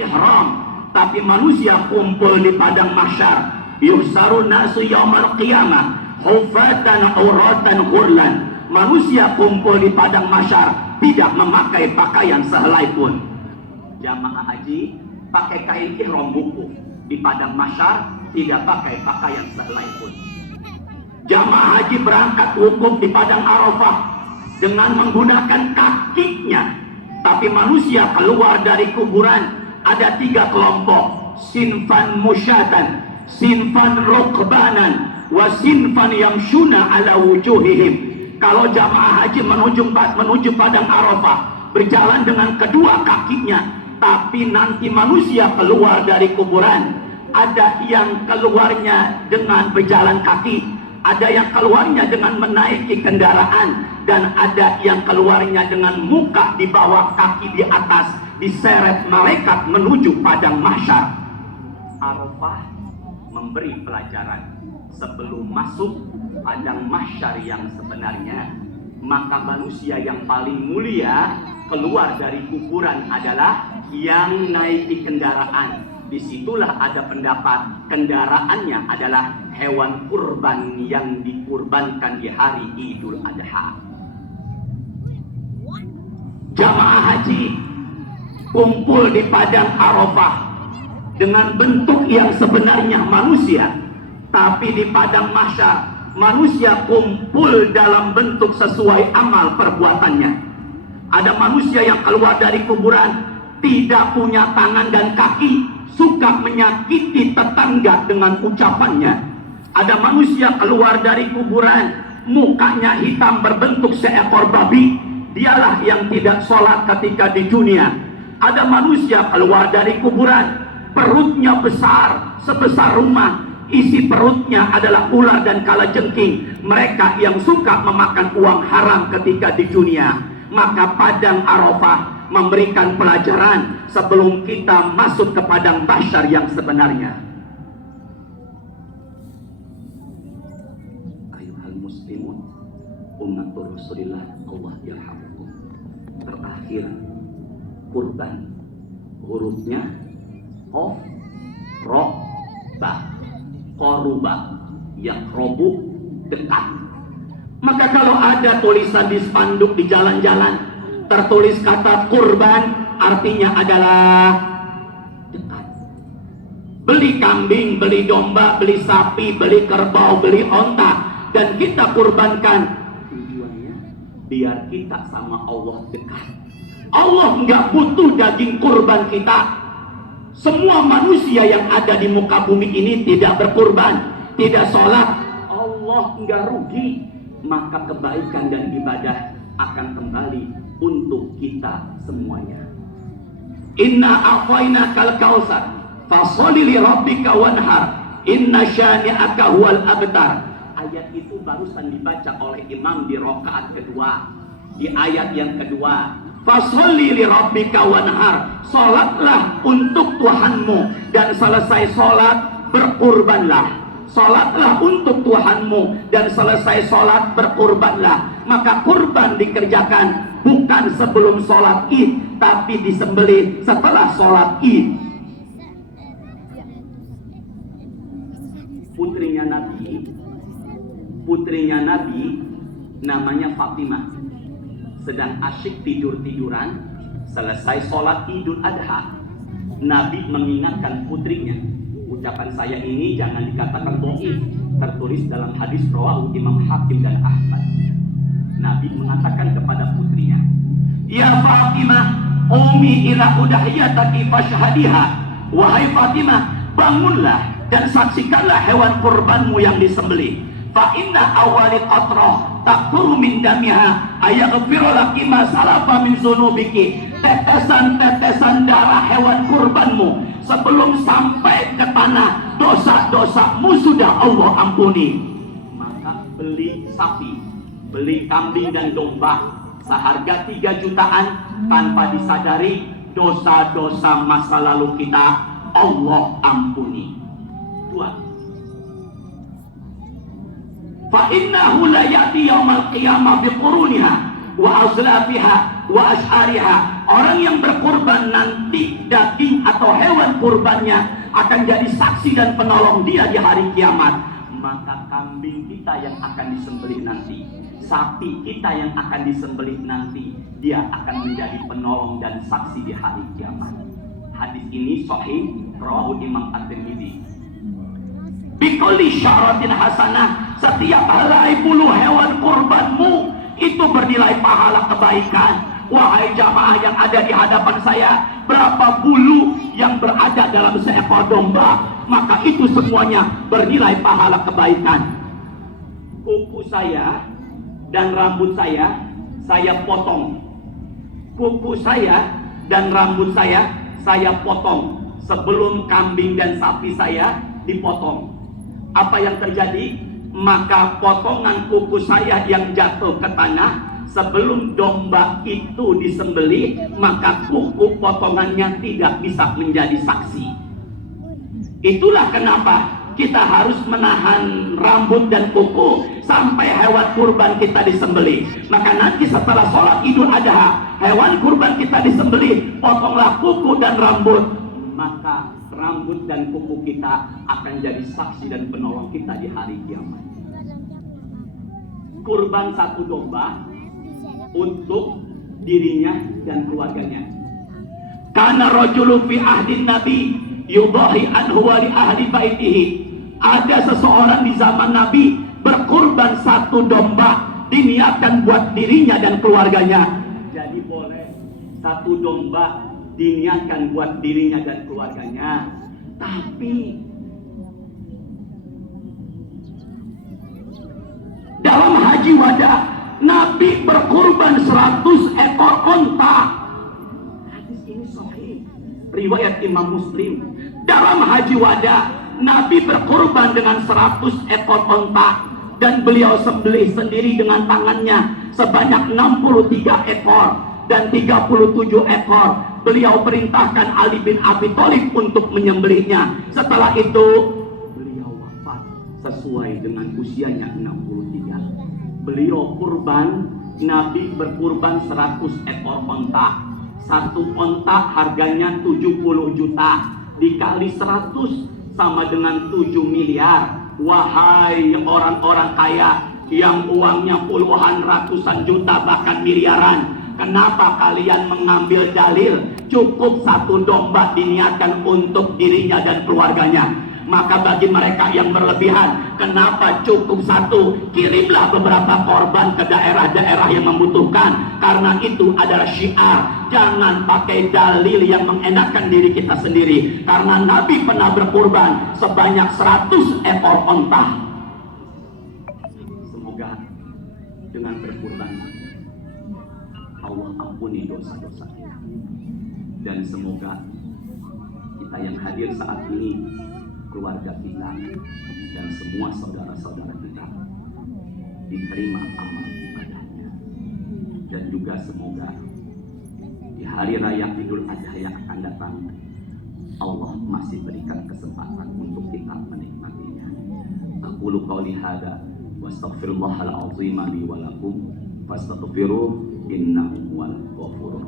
ihram, tapi manusia kumpul di padang mahsyar. Yuhsarun nasu yaumal qiyamah hufatan auratan hurlan. Manusia kumpul di padang mahsyar tidak memakai pakaian sehelai pun. Jamaah haji pakai kain ihram wukuf, di padang mahsyar tidak pakai pakaian sehelai pun. Jamaah haji berangkat wukuf di padang Arafah dengan menggunakan kakinya, tapi manusia keluar dari kuburan ada 3 kelompok: sinfan musyatan, sinfan rukbanan, wa sinfan yamshuna ala wujuhihim. Kalau jamaah haji menuju padang Arafah berjalan dengan kedua kakinya, tapi nanti manusia keluar dari kuburan, ada yang keluarnya dengan berjalan kaki, ada yang keluarnya dengan menaiki kendaraan, dan ada yang keluarnya dengan muka di bawah, kaki di atas, diseret mereka menuju padang mahsyar. Arafah memberi pelajaran sebelum masuk padang mahsyar yang sebenarnya, maka manusia yang paling mulia keluar dari kuburan adalah yang naiki kendaraan. Disitulah ada pendapat kendaraannya adalah hewan kurban yang dikurbankan di hari Idul Adha. Jamaah haji kumpul di padang Arafah dengan bentuk yang sebenarnya manusia, tapi di padang mahsyar manusia kumpul dalam bentuk sesuai amal perbuatannya. Ada manusia yang keluar dari kuburan tidak punya tangan dan kaki, suka menyakiti tetangga dengan ucapannya. Ada manusia keluar dari kuburan, mukanya hitam berbentuk seekor babi, dialah yang tidak sholat ketika di dunia. Ada manusia keluar dari kuburan, perutnya besar sebesar rumah, isi perutnya adalah ular dan kalajengking. Mereka yang suka memakan uang haram ketika di dunia. Maka padang Arafah memberikan pelajaran sebelum kita masuk ke padang mahsyar yang sebenarnya. Ayuhal muslimun, ummatur Rasulillah, Allah yarhamukum. Terakhir, kurban, hurufnya qaf, ra, ba, qaruba, yaqrabu, dekat. Maka kalau ada tulisan di spanduk di jalan-jalan tertulis kata kurban, artinya adalah dekat. Beli kambing, beli domba, beli sapi, beli kerbau, beli onta, dan kita kurbankan, tujuannya biar kita sama Allah dekat. Allah nggak butuh daging kurban kita. Semua manusia yang ada di muka bumi ini tidak berkurban, tidak sholat, Allah nggak rugi. Maka kebaikan dan ibadah akan kembali untuk kita semuanya. Inna a'tainakal kautsar fasholli li rabbika wanhar inna syani'aka huwal abtar. Ayat itu barusan dibaca oleh imam di rakaat kedua. Di ayat yang kedua, fasholli li rabbika wanhar, salatlah untuk Tuhanmu dan selesai salat berkurbanlah. Salatlah untuk Tuhanmu dan selesai salat berkurbanlah. Maka kurban dikerjakan bukan sebelum salat Id, tapi disembelih setelah salat Id. Putrinya Nabi namanya Fatimah sedang asyik tidur-tiduran. Selesai salat Idul Adha, Nabi mengingatkan putrinya. Ucapan saya ini jangan dikatakan dhaif, tertulis dalam hadis rawahu Imam Hakim dan Ahmad. Nabi mengatakan kepada putrinya, "Ya Fatimah, umi ila udhiyataki fashhadiha." Wahai Fatimah, bangunlah dan saksikanlah hewan kurbanmu yang disembelih. Fa inna awalit atrah taquru min damiha ayaghfiru laki ma salafa min dzunubiki. Tetesan-tetesan darah hewan kurbanmu sebelum sampai ke tanah, dosa-dosamu sudah Allah ampuni. Maka beli sapi, beli kambing dan domba seharga 3 jutaan tanpa disadari dosa-dosa masa lalu kita Allah ampuni. 2. Fa innahu la ya'ti yaumal qiyamah biquruniha wa azlafiha wa ash'ariha. Orang yang berkurban nanti daging atau hewan kurbannya akan jadi saksi dan penolong dia di hari kiamat. Maka kambing kita yang akan disembelih nanti, sapi kita yang akan disembelih nanti, dia akan menjadi penolong dan saksi di hari kiamat. Hadis ini sahih, rawahu Imam At-Tirmidzi. Bikulli syaratin hasanah, setiap helai bulu hewan kurbanmu itu bernilai pahala kebaikan. Wahai jamaah yang ada di hadapan saya, berapa bulu yang berada dalam seekor domba, maka itu semuanya bernilai pahala kebaikan. Kuku saya dan rambut saya potong. Kuku saya dan rambut saya potong sebelum kambing dan sapi saya dipotong. Apa yang terjadi? Maka potongan kuku saya yang jatuh ke tanah sebelum domba itu disembelih, maka kuku potongannya tidak bisa menjadi saksi. Itulah kenapa kita harus menahan rambut dan kuku sampai hewan kurban kita disembelih. Maka nanti setelah sholat Idul Adha, hewan kurban kita disembelih, potonglah kuku dan rambut, maka rambut dan kuku kita akan jadi saksi dan penolong kita di hari kiamat. Kurban satu domba untuk dirinya dan keluarganya. Karena rajulu fi ahdin nabi yudahi anhu wa li ahli baitihi. Ada seseorang di zaman Nabi berkurban satu domba, diniatkan buat dirinya dan keluarganya. Jadi boleh satu domba diniatkan buat dirinya dan keluarganya. Tapi dalam haji wada Nabi berkurban 100 ekor onta. Hadis ini sahih, riwayat Imam Muslim. Dalam haji wada Nabi berkurban dengan 100 ekor onta, dan beliau sembelih sendiri dengan tangannya sebanyak 63 ekor dan 37 ekor. Beliau perintahkan Ali bin Abi Thalib untuk menyembelihnya. Setelah itu beliau wafat sesuai dengan usianya 63. Beliau kurban, Nabi berkurban 100 ekor onta. Satu onta harganya 70 juta, dikali 100 sama dengan 7 miliar. Wahai orang-orang kaya yang uangnya puluhan ratusan juta bahkan miliaran, kenapa kalian mengambil dalil cukup satu domba diniatkan untuk dirinya dan keluarganya? Maka bagi mereka yang berlebihan, kenapa cukup satu? Kirimlah beberapa korban ke daerah-daerah yang membutuhkan. Karena itu adalah syiar. Jangan pakai dalil yang mengenakan diri kita sendiri. Karena Nabi pernah berkurban sebanyak 100 ekor onta. Semoga dengan berkurban Allah ampuni dosa-dosa kita. Dan semoga kita yang hadir saat ini, keluarga kita dan semua saudara-saudara kita diterima amal ibadahnya. Dan juga semoga di hari raya Idul Adha yang akan datang Allah masih berikan kesempatan untuk kita menikmatinya. Aqulu qouli hadza wa astaghfirullahal azim li wa lakum fastaghfiruhu innahu huwal ghafurur